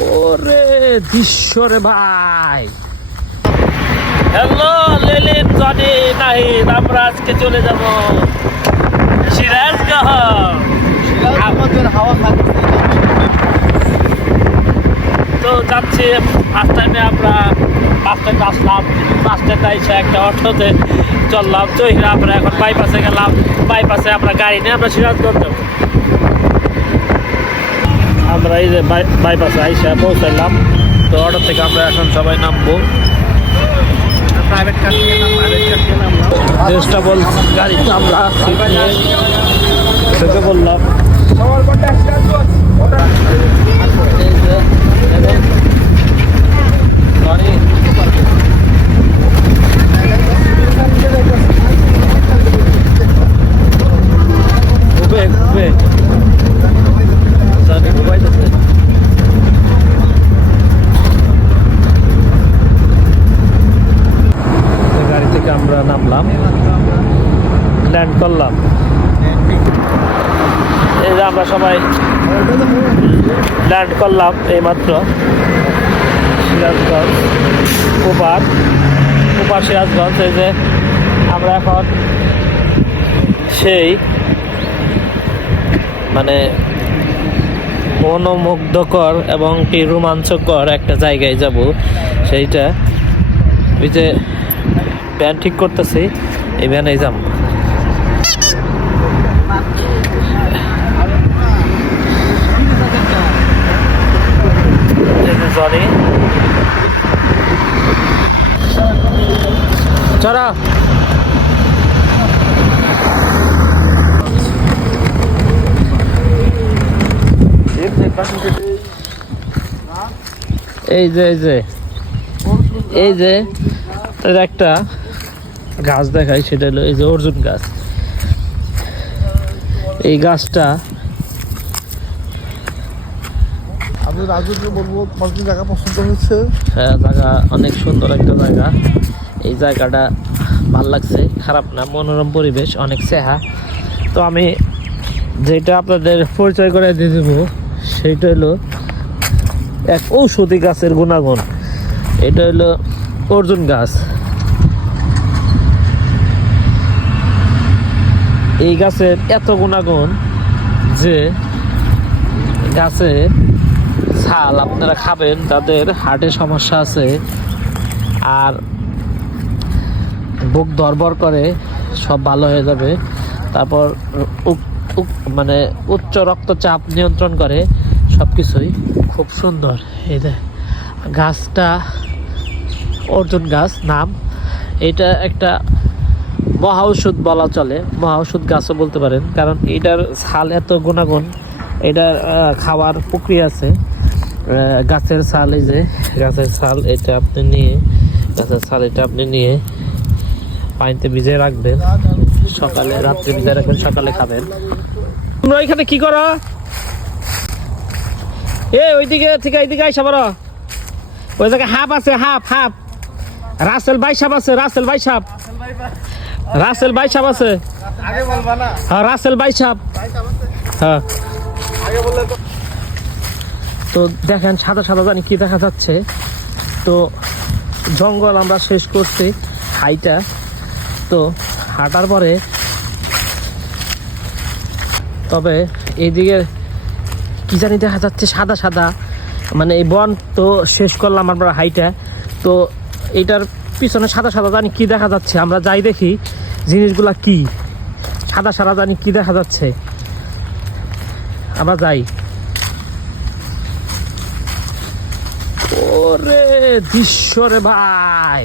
ওরে দৃশ্য রে ভাই। হ্যালো লিলিন, জনি, নাহিদ, আমরা আজকে চলে যাব সিরাজগঞ্জ। আমাদের হাওয়া খাচ্ছে তো যাচ্ছি ফার্স্ট টাইমে আমরা বাস স্ট্যান্ডে আসলাম। বাস স্ট্যান্ডে এসে একটা অটোতে চললাম চহিরা। আমরা এখন বাইপাসে গেলাম। বাইপাসে আমরা গাড়ি নিয়ে আমরা সিরাজগঞ্জ যাবো। আমরা এই যে বাইপাসে আইসা পৌঁছাইলাম। তো অটো থেকে আমরা এখন সবাই নামবো। প্রাইভেট কার নিয়ে নামলাম। চেষ্টা বল গাড়িতে আমরা থেকে বললাম এই যে গাড়ি গাড়ি থেকে আমরা নামলাম, ল্যান্ড করলাম। এই যে আমরা সবাই ল্যান্ড করলাম এইমাত্র সিরাজগঞ্জ, উপার সিরাজগঞ্জ। এই যে আমরা এখন সেই মানে মনোমুগ্ধকর এবং কি রোমাঞ্চকর একটা জায়গায় যাব। সেইটা ওই যে ভ্যান ঠিক করতেছি, এই ভ্যানে যাব। সরি চড়া এই যে একটা গাছ দেখাই, সেটা হলো এই যে অর্জুন গাছ। এই গাছটা আমি রাজুকে বলবো তোমার কি জায়গা পছন্দ হয়েছে? হ্যাঁ, জায়গা অনেক সুন্দর একটা জায়গা। এই জায়গাটা ভাল লাগছে, খারাপ না, মনোরম পরিবেশ, অনেক সেহা। তো আমি যেটা আপনাদের পরিচয় করে দিয়ে দেবো সেইটা হলো এক ঔষধি গাছের গুণাগুণ। এটা হলো অর্জুন গাছ। এই গাছের এত গুণাগুণ যে গাছে ছাল আপনারা খাবেন যাদের হার্টের সমস্যা আছে আর বুক ধড়ফড় করে, সব ভালো হয়ে যাবে। তারপর মানে উচ্চ রক্তচাপ নিয়ন্ত্রণ করে, সব কিছুই খুব সুন্দর। এই যে গাছটা অর্জুন গাছ নাম। এটা একটা মহা ঔষধ বলা চলে, মহা ঔষধ গাছও বলতে পারেন, কারণ এটার ছাল এত গুণাগুণ। এটার খাওয়ার প্রক্রিয়া আছে। গাছের ছাল, এই যে গাছের ছাল, এটা আপনি নিয়ে পানিতে ভিজিয়ে রাখবেন, সকালে রাত্রে ভিজিয়ে রাখবেন, সকালে খাবেন। তোমরা এখানে কি করো? ওইদিকে থেকে এইদিকে আইসা বড়, ওই জায়গায় হাফ আছে, হাফ রাসেল ভাই সাপ আছে, রাসেল ভাই সাপ আছে। হ্যাঁ, রাসেল ভাই সাপ। হ্যাঁ, তো দেখেন সাদা জানি কি দেখা যাচ্ছে। তো জঙ্গল আমরা শেষ করছি হাইটা। তো হাঁটার পরে তবে এইদিকে কি জানি দেখা যাচ্ছে সাদা, মানে এই বন তো শেষ করলাম আমরা হাইটা। তো এইটার পিছনে সাদা জানি কি দেখা যাচ্ছে, আমরা যাই দেখি জিনিসগুলা কি সাদা জানি কি দেখা যাচ্ছে, আমরা যাই। ওরে দৃশ্য রে ভাই।